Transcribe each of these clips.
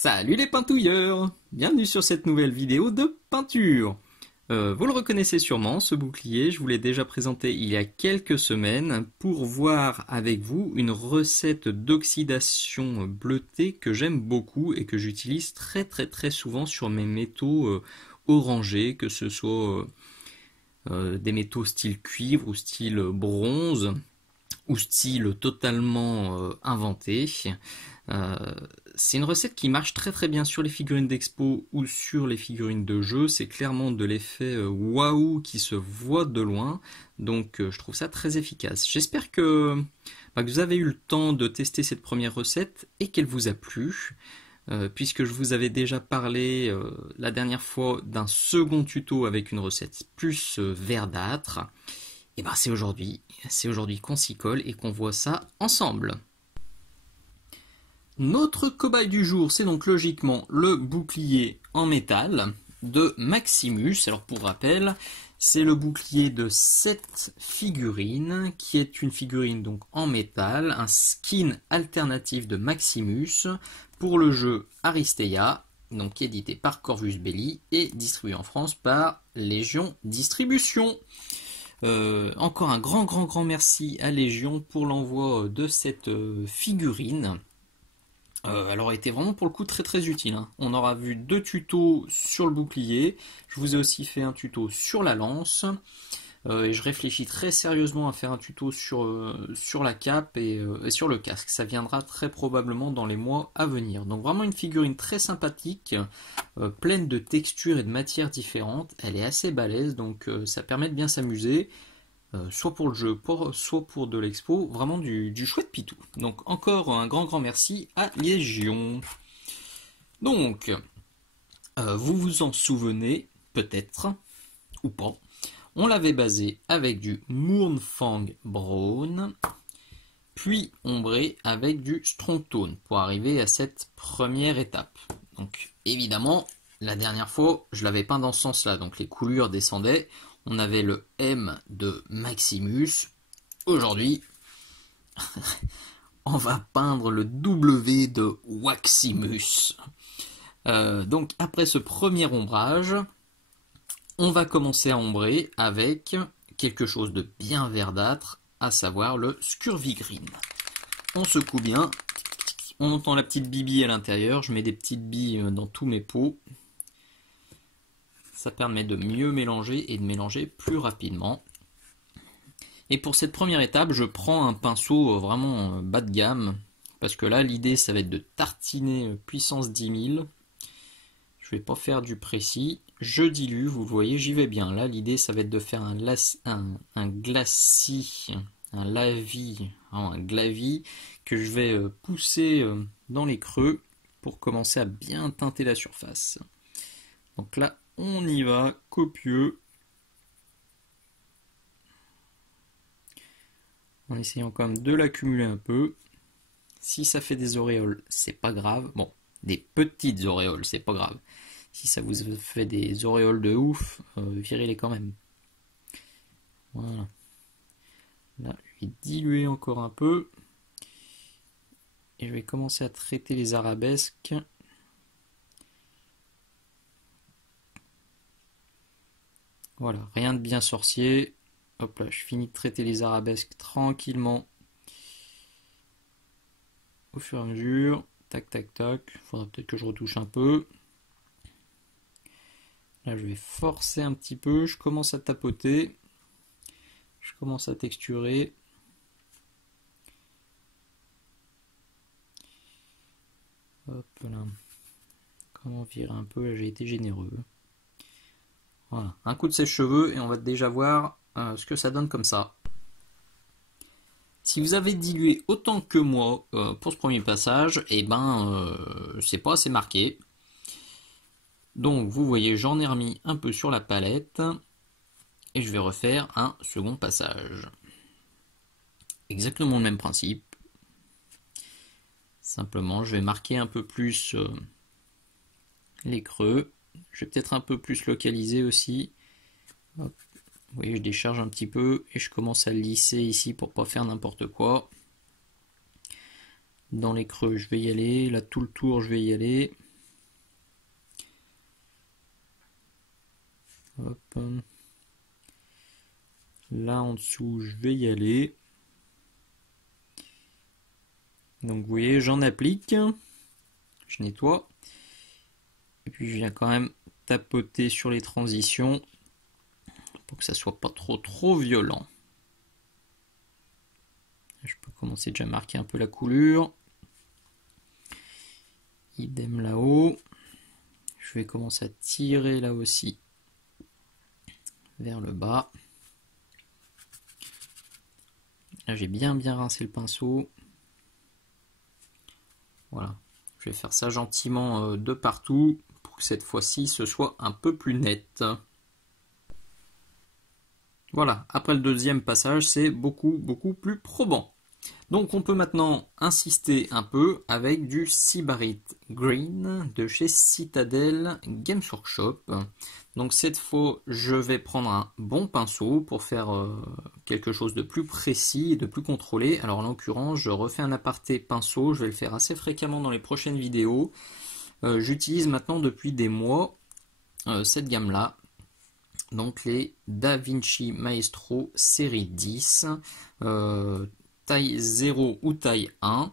Salut les peintouilleurs! Bienvenue sur cette nouvelle vidéo de peinture. Vous le reconnaissez sûrement, ce bouclier, je vous l'ai déjà présenté il y a quelques semaines pour voir avec vous une recette d'oxydation bleutée que j'aime beaucoup et que j'utilise très souvent sur mes métaux orangés, que ce soit des métaux style cuivre ou style bronze ou style totalement inventé. Euh, c'est une recette qui marche très bien sur les figurines d'expo ou sur les figurines de jeu. C'est clairement de l'effet waouh qui se voit de loin. Donc je trouve ça très efficace. J'espère que vous avez eu le temps de tester cette première recette et qu'elle vous a plu. Puisque je vous avais déjà parlé la dernière fois d'un second tuto avec une recette plus verdâtre. Et ben c'est aujourd'hui qu'on s'y colle et qu'on voit ça ensemble. Notre cobaye du jour, c'est donc logiquement le bouclier en métal de Maximus. Alors pour rappel, c'est le bouclier de cette figurine, qui est une figurine donc en métal, un skin alternatif de Maximus pour le jeu Aristeia, donc édité par Corvus Belli et distribué en France par Légion Distribution. Encore un grand merci à Légion pour l'envoi de cette figurine. Elle aurait été vraiment pour le coup très utile, hein. On aura vu 2 tutos sur le bouclier. Je vous ai aussi fait un tuto sur la lance. Et je réfléchis très sérieusement à faire un tuto sur la cape et sur le casque. Ça viendra très probablement dans les mois à venir. Donc vraiment une figurine très sympathique, pleine de textures et de matières différentes. Elle est assez balèze, donc ça permet de bien s'amuser. Soit pour le jeu, soit pour de l'expo, vraiment du chouette pitou. Donc encore un grand merci à Légion. Donc, vous vous en souvenez, peut-être, ou pas, on l'avait basé avec du Mournfang Brown, puis ombré avec du Strong Tone, pour arriver à cette première étape. Donc évidemment, la dernière fois, je l'avais peint dans ce sens-là, donc les coulures descendaient. On avait le M de Maximus. Aujourd'hui, on va peindre le W de Waximus. Donc après ce premier ombrage, on va commencer à ombrer avec quelque chose de bien verdâtre, à savoir le Scurvy Green. On secoue bien, on entend la petite bibille à l'intérieur, je mets des petites billes dans tous mes pots. Ça permet de mieux mélanger et de mélanger plus rapidement. Et pour cette première étape, je prends un pinceau vraiment bas de gamme. Parce que là, l'idée, ça va être de tartiner puissance 10 000. Je vais pas faire du précis. Je dilue, vous le voyez, j'y vais bien. Là, l'idée, ça va être de faire un glacis, un lavis, un glavis que je vais pousser dans les creux pour commencer à bien teinter la surface. Donc là, on y va, copieux. En essayant quand même de l'accumuler un peu. Si ça fait des auréoles, c'est pas grave. Bon, des petites auréoles, c'est pas grave. Si ça vous fait des auréoles de ouf, virez-les quand même. Voilà. Là, je vais diluer encore un peu. Et je vais commencer à traiter les arabesques. Voilà, rien de bien sorcier. Hop là, je finis de traiter les arabesques tranquillement. Au fur et à mesure. Tac. Faudra peut-être que je retouche un peu. Là, je vais forcer un petit peu. Je commence à tapoter. Je commence à texturer. Hop là. Comment virer un peu? Là, j'ai été généreux. Voilà, un coup de sèche-cheveux et on va déjà voir ce que ça donne comme ça. Si vous avez dilué autant que moi pour ce premier passage, et c'est pas assez marqué. Donc vous voyez, j'en ai remis un peu sur la palette et je vais refaire un second passage. Exactement le même principe. Simplement, je vais marquer un peu plus les creux. Je vais peut-être un peu plus localiser aussi. Hop. Vous voyez, je décharge un petit peu et je commence à lisser ici pour pas faire n'importe quoi. Dans les creux, je vais y aller. Là, tout le tour, je vais y aller. Hop. Là en dessous, je vais y aller. Donc vous voyez, j'en applique. Je nettoie. Et puis je viens quand même tapoter sur les transitions pour que ça soit pas trop violent. Je peux commencer déjà à marquer un peu la coulure. Idem là-haut. Je vais commencer à tirer là aussi vers le bas. Là j'ai bien rincé le pinceau. Voilà. Je vais faire ça gentiment de partout pour que cette fois-ci ce soit un peu plus net. Voilà, après le deuxième passage, c'est beaucoup plus probant. Donc on peut maintenant insister un peu avec du Sybarite Green de chez Citadel Games Workshop. Donc cette fois, je vais prendre un bon pinceau pour faire quelque chose de plus précis et de plus contrôlé. Alors en l'occurrence, je refais un aparté pinceau, je vais le faire assez fréquemment dans les prochaines vidéos. J'utilise maintenant depuis des mois cette gamme-là. Donc les DaVinci Maestro série 10, taille 0 ou taille 1.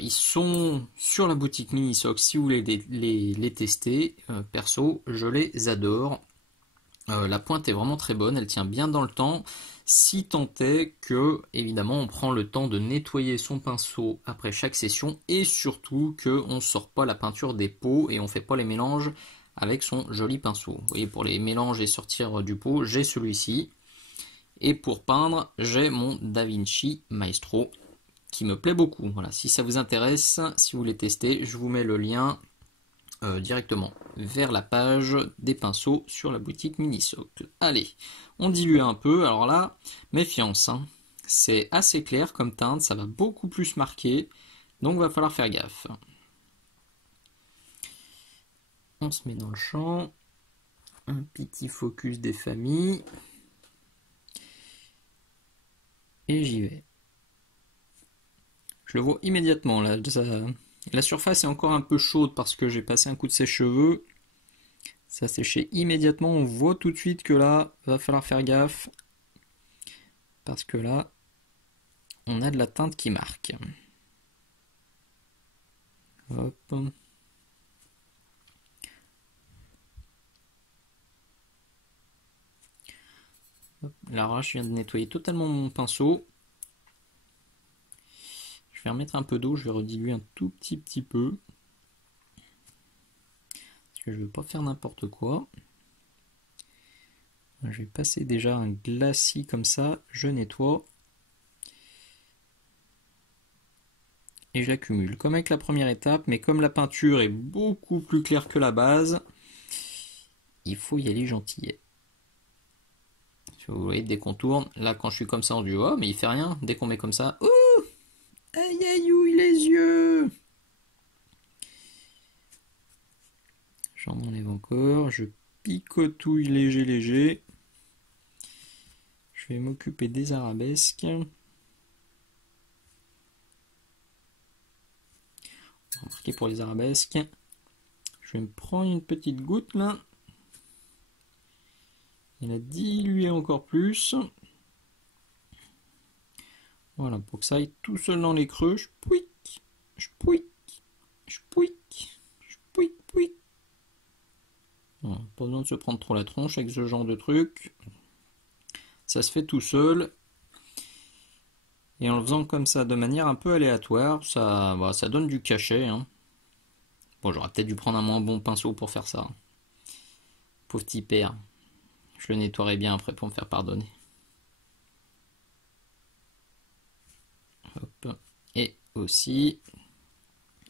Ils sont sur la boutique Minisoc si vous voulez les tester. Perso, je les adore. La pointe est vraiment très bonne, elle tient bien dans le temps. Si tant est que, évidemment, on prend le temps de nettoyer son pinceau après chaque session et surtout qu'on ne sort pas la peinture des pots et on ne fait pas les mélanges avec son joli pinceau. Vous voyez, pour les mélanges et sortir du pot, j'ai celui-ci. Et pour peindre, j'ai mon DaVinci Maestro qui me plaît beaucoup. Voilà, si ça vous intéresse, si vous voulez tester, je vous mets le lien directement vers la page des pinceaux sur la boutique Minisoc. Allez, on dilue un peu. Alors là, méfiance, hein. C'est assez clair comme teinte, ça va beaucoup plus marquer, donc va falloir faire gaffe. On se met dans le champ, un petit focus des familles, et j'y vais. Je le vois immédiatement, là, la surface est encore un peu chaude parce que j'ai passé un coup de sèche-cheveux. Ça séché immédiatement, on voit tout de suite que là, va falloir faire gaffe. Parce que là, on a de la teinte qui marque. Hop. Là, je viens de nettoyer totalement mon pinceau. Je vais remettre un peu d'eau, je vais rediluer un tout petit peu. Parce que je ne veux pas faire n'importe quoi. Je vais passer déjà un glacis comme ça, je nettoie. Et je l'accumule, comme avec la première étape, mais comme la peinture est beaucoup plus claire que la base, il faut y aller gentillet. Vous voyez, dès qu'on tourne, là quand je suis comme ça, on dit oh mais il fait rien, dès qu'on met comme ça, ouh, aïe aïe ouille les yeux. J'en enlève encore, je picotouille léger. Je vais m'occuper des arabesques. Marquer pour les arabesques. Je vais me prendre une petite goutte là. Et la diluer encore plus. Voilà, pour que ça aille tout seul dans les creux. Je pouic. Voilà, pas besoin de se prendre trop la tronche avec ce genre de truc. Ça se fait tout seul. Et en le faisant comme ça de manière un peu aléatoire, ça donne du cachet. Hein. Bon, j'aurais peut-être dû prendre un moins bon pinceau pour faire ça. Pauvre petit père. Je le nettoierai bien après pour me faire pardonner. Hop. Et aussi,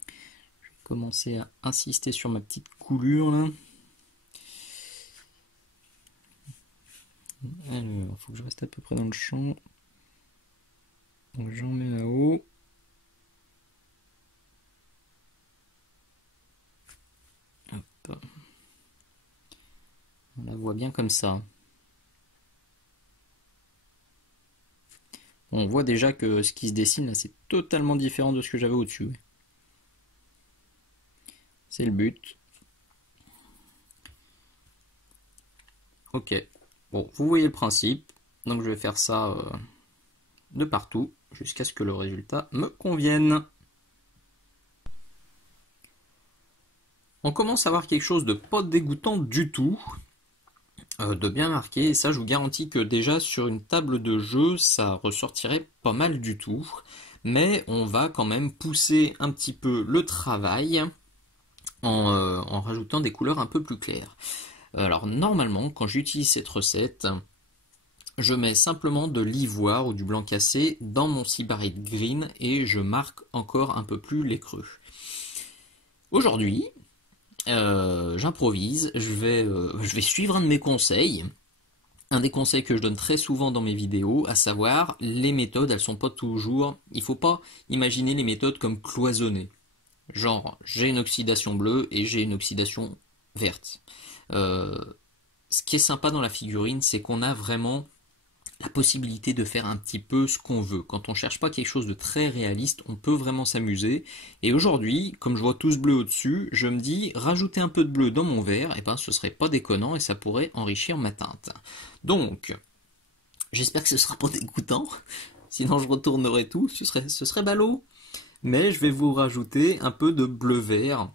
je vais commencer à insister sur ma petite coulure là. Alors, il faut que je reste à peu près dans le champ. Donc j'en mets là-haut. Hop. On la voit bien comme ça. On voit déjà que ce qui se dessine là, c'est totalement différent de ce que j'avais au-dessus. C'est le but. Ok, bon, vous voyez le principe, donc je vais faire ça de partout, jusqu'à ce que le résultat me convienne. On commence à avoir quelque chose de pas dégoûtant du tout, de bien marqué, et ça je vous garantis que déjà sur une table de jeu, ça ressortirait pas mal du tout, mais on va quand même pousser un petit peu le travail en rajoutant des couleurs un peu plus claires. Alors normalement, quand j'utilise cette recette, je mets simplement de l'ivoire ou du blanc cassé dans mon Sybarite Green et je marque encore un peu plus les creux. Aujourd'hui, j'improvise, je vais suivre un de mes conseils, un des conseils que je donne très souvent dans mes vidéos, à savoir les méthodes, elles sont pas toujours, il faut pas imaginer les méthodes comme cloisonnées. Genre, j'ai une oxydation bleue et j'ai une oxydation verte. Euh, Ce qui est sympa dans la figurine, c'est qu'on a vraiment la possibilité de faire un petit peu ce qu'on veut. Quand on cherche pas quelque chose de très réaliste, on peut vraiment s'amuser. Et aujourd'hui, comme je vois tout ce bleu au-dessus, je me dis, rajouter un peu de bleu dans mon verre, et ben ce serait pas déconnant et ça pourrait enrichir ma teinte. Donc, j'espère que ce sera pas dégoûtant, sinon je retournerai tout, ce serait ballot. Mais je vais vous rajouter un peu de bleu-vert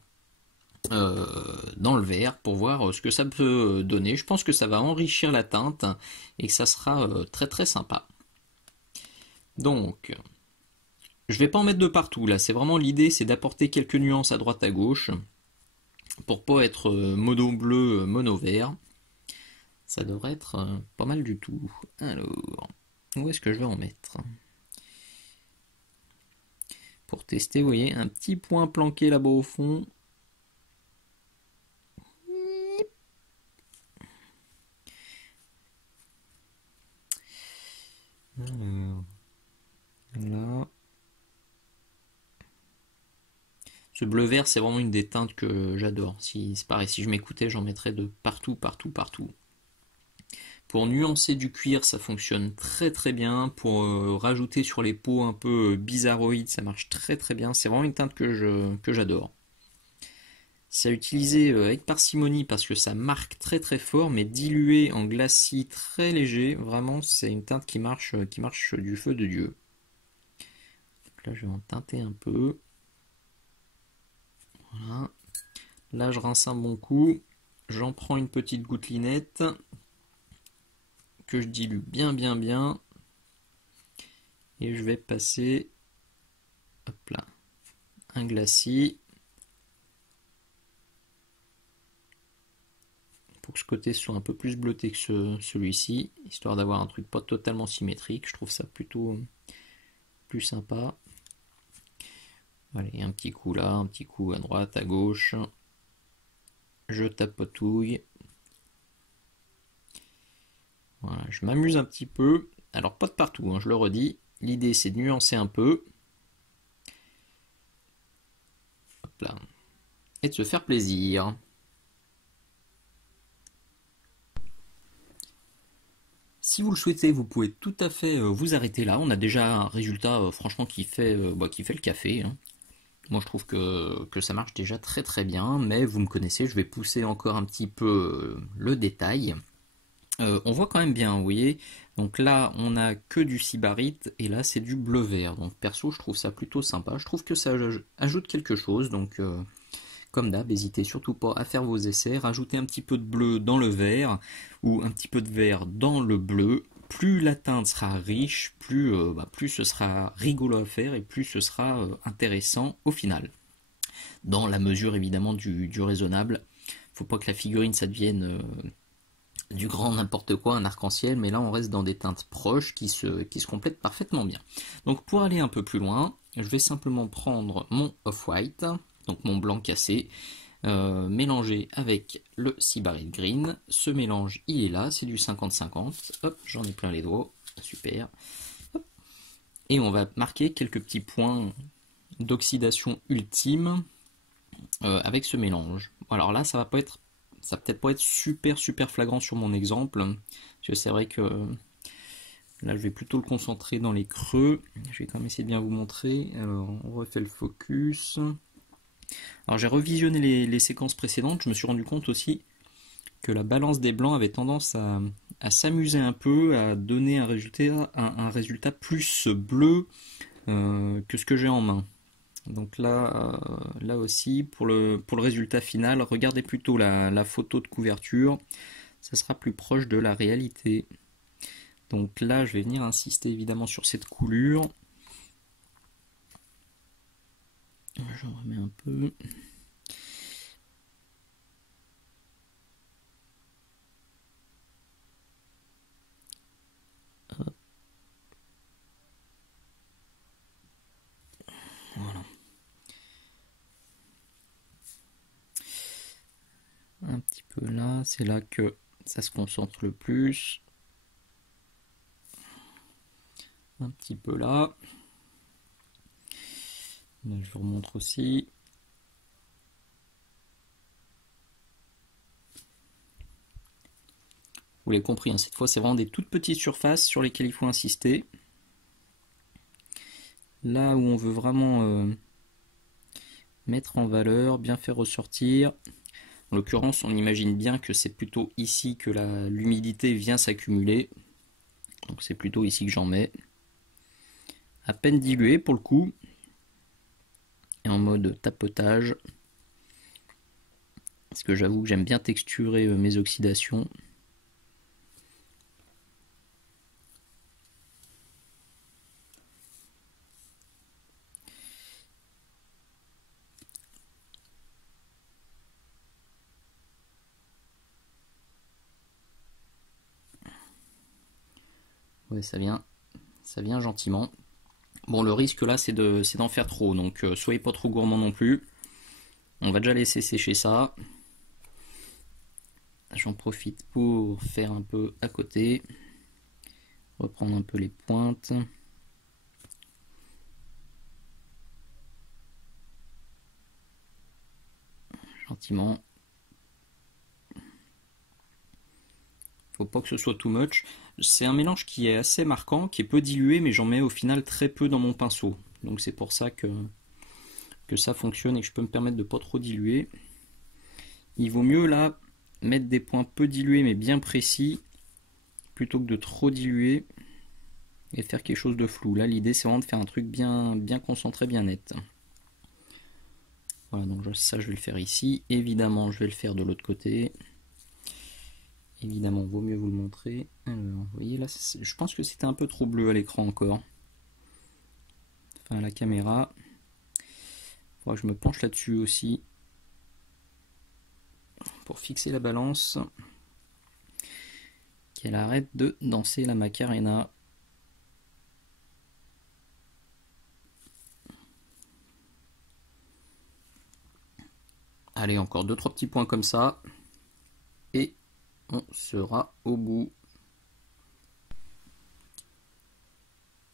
dans le verre pour voir ce que ça peut donner. Je pense que ça va enrichir la teinte et que ça sera très très sympa. Donc, je vais pas en mettre de partout là, c'est vraiment l'idée, c'est d'apporter quelques nuances à droite à gauche pour pas être mono bleu, mono vert. Ça devrait être pas mal du tout. Alors, où est-ce que je vais en mettre? Pour tester, vous voyez, un petit point planqué là-bas au fond. Alors, là. Ce bleu-vert, c'est vraiment une des teintes que j'adore. Si, c'est pareil, si je m'écoutais, j'en mettrais de partout, partout, partout. Pour nuancer du cuir, ça fonctionne très très bien. Pour rajouter sur les peaux un peu bizarroïdes, ça marche très très bien. C'est vraiment une teinte que j'adore. C'est à utiliser avec parcimonie parce que ça marque très très fort, mais dilué en glacis très léger. Vraiment, c'est une teinte qui marche du feu de Dieu. Donc là, je vais en teinter un peu. Voilà. Là, je rince un bon coup. J'en prends une petite gouttelinette que je dilue bien bien bien. Et je vais passer, hop là, un glacis. Pour que ce côté soit un peu plus bleuté que celui-ci, histoire d'avoir un truc pas totalement symétrique. Je trouve ça plutôt plus sympa. Allez, un petit coup là, un petit coup à droite, à gauche. Je tapotouille. Voilà, je m'amuse un petit peu. Alors pas de partout, hein, je le redis. L'idée c'est de nuancer un peu. Hop là. Et de se faire plaisir. Si vous le souhaitez, vous pouvez tout à fait vous arrêter là. On a déjà un résultat franchement qui fait le café, hein. Moi je trouve que ça marche déjà très très bien, mais vous me connaissez, je vais pousser encore un petit peu le détail. On voit quand même bien, vous voyez. Donc là, on a que du sybarite et là, c'est du bleu vert. Donc perso, je trouve ça plutôt sympa. Je trouve que ça ajoute quelque chose. Donc comme d'hab, n'hésitez surtout pas à faire vos essais. Rajoutez un petit peu de bleu dans le vert ou un petit peu de vert dans le bleu. Plus la teinte sera riche, plus ce sera rigolo à faire et plus ce sera intéressant au final. Dans la mesure évidemment du raisonnable. Faut pas que la figurine ça devienne du grand n'importe quoi, un arc-en-ciel, mais là on reste dans des teintes proches qui se complètent parfaitement bien. Donc pour aller un peu plus loin, je vais simplement prendre mon off-white, donc mon blanc cassé, mélanger avec le Sybarite Green. Ce mélange il est là, c'est du 50-50. Hop, j'en ai plein les doigts, super. Hop. Et on va marquer quelques petits points d'oxydation ultime avec ce mélange. Alors là ça va peut-être pas être super super flagrant sur mon exemple, parce que c'est vrai que là je vais plutôt le concentrer dans les creux. Je vais quand même essayer de bien vous montrer. Alors on refait le focus. Alors j'ai revisionné les séquences précédentes, je me suis rendu compte aussi que la balance des blancs avait tendance à s'amuser un peu, à donner un résultat plus bleu que ce que j'ai en main. Donc là aussi, pour le résultat final, regardez plutôt la photo de couverture, ça sera plus proche de la réalité. Donc là, je vais venir insister évidemment sur cette coulure. J'en remets un peu. Hop. Voilà. Un petit peu là, c'est là que ça se concentre le plus. Un petit peu là. Là, je vous remontre aussi. Vous l'avez compris, hein, cette fois c'est vraiment des toutes petites surfaces sur lesquelles il faut insister. Là où on veut vraiment mettre en valeur, bien faire ressortir. En l'occurrence, on imagine bien que c'est plutôt ici que l'humidité vient s'accumuler. Donc c'est plutôt ici que j'en mets. À peine dilué pour le coup. Et en mode tapotage. Parce que j'avoue que j'aime bien texturer mes oxydations. Ouais, ça vient gentiment. Bon, le risque là, c'est d'en faire trop, donc soyez pas trop gourmand non plus. On va déjà laisser sécher ça. J'en profite pour faire un peu à côté. Reprendre un peu les pointes. Gentiment. Faut pas que ce soit too much. C'est un mélange qui est assez marquant, qui est peu dilué, mais j'en mets au final très peu dans mon pinceau. Donc c'est pour ça que ça fonctionne et que je peux me permettre de pas trop diluer. Il vaut mieux là mettre des points peu dilués mais bien précis, plutôt que de trop diluer et faire quelque chose de flou. Là l'idée c'est vraiment de faire un truc bien concentré, bien net. Voilà, donc ça je vais le faire ici. Évidemment je vais le faire de l'autre côté. Évidemment, vaut mieux vous le montrer. Alors, vous voyez là, je pense que c'était un peu trop bleu à l'écran encore. Enfin, à la caméra. Il faudra que je me penche là-dessus aussi. Pour fixer la balance. Qu'elle arrête de danser la Macarena. Allez, encore 2-3 petits points comme ça. Et on sera au bout.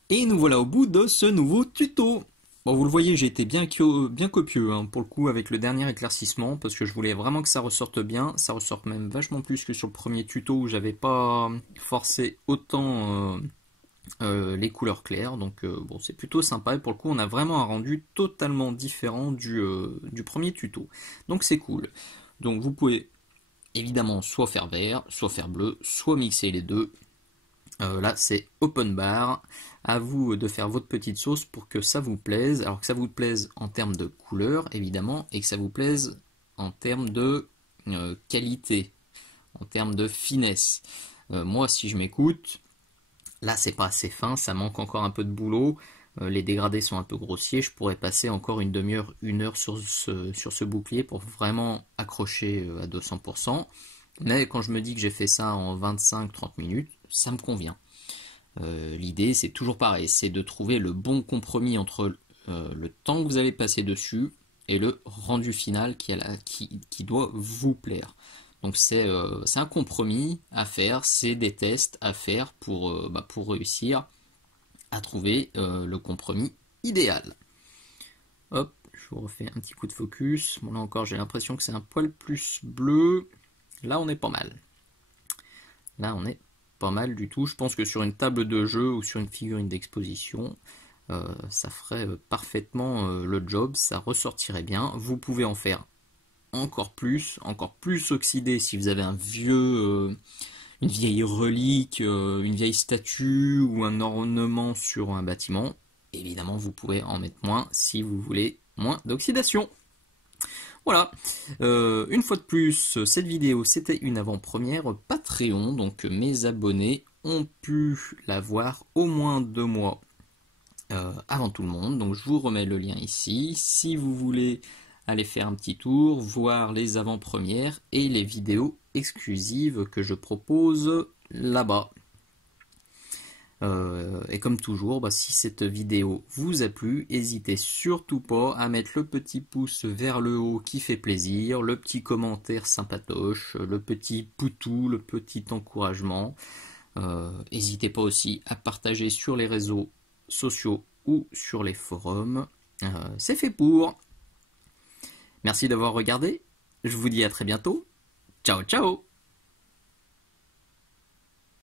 Et nous voilà au bout de ce nouveau tuto. Bon, vous le voyez, j'ai été bien copieux hein, pour le coup avec le dernier éclaircissement parce que je voulais vraiment que ça ressorte bien. Ça ressort même vachement plus que sur le premier tuto où j'avais pas forcé autant les couleurs claires. Donc bon, c'est plutôt sympa et pour le coup, on a vraiment un rendu totalement différent du premier tuto. Donc c'est cool. Donc vous pouvez évidemment soit faire vert, soit faire bleu, soit mixer les deux. Là c'est open bar, à vous de faire votre petite sauce pour que ça vous plaise, alors que ça vous plaise en termes de couleur évidemment, et que ça vous plaise en termes de qualité, en termes de finesse. Moi si je m'écoute, là c'est pas assez fin, ça manque encore un peu de boulot, les dégradés sont un peu grossiers, je pourrais passer encore une demi-heure, 1 heure sur ce bouclier pour vraiment accrocher à 200%. Mais quand je me dis que j'ai fait ça en 25-30 minutes, ça me convient. L'idée, c'est toujours pareil, c'est de trouver le bon compromis entre le temps que vous allez passer dessus et le rendu final qui doit vous plaire. Donc c'est un compromis à faire, c'est des tests à faire pour réussir à trouver le compromis idéal. Hop, je vous refais un petit coup de focus. Bon là encore, j'ai l'impression que c'est un poil plus bleu. Là, on est pas mal. Là, on est pas mal du tout. Je pense que sur une table de jeu ou sur une figurine d'exposition, ça ferait parfaitement le job, ça ressortirait bien. Vous pouvez en faire encore plus oxydé si vous avez un vieux, une vieille relique, une vieille statue ou un ornement sur un bâtiment. Évidemment, vous pouvez en mettre moins si vous voulez moins d'oxydation. Voilà, une fois de plus, cette vidéo c'était une avant-première Patreon, donc mes abonnés ont pu la voir au moins 2 mois avant tout le monde, donc je vous remets le lien ici. Si vous voulez aller faire un petit tour, voir les avant-premières et les vidéos exclusives que je propose là-bas. Et comme toujours, si cette vidéo vous a plu, n'hésitez surtout pas à mettre le petit pouce vers le haut qui fait plaisir, le petit commentaire sympatoche, le petit poutou, le petit encouragement. N'hésitez pas aussi à partager sur les réseaux sociaux ou sur les forums. C'est fait pour. Merci d'avoir regardé. Je vous dis à très bientôt. Ciao ciao.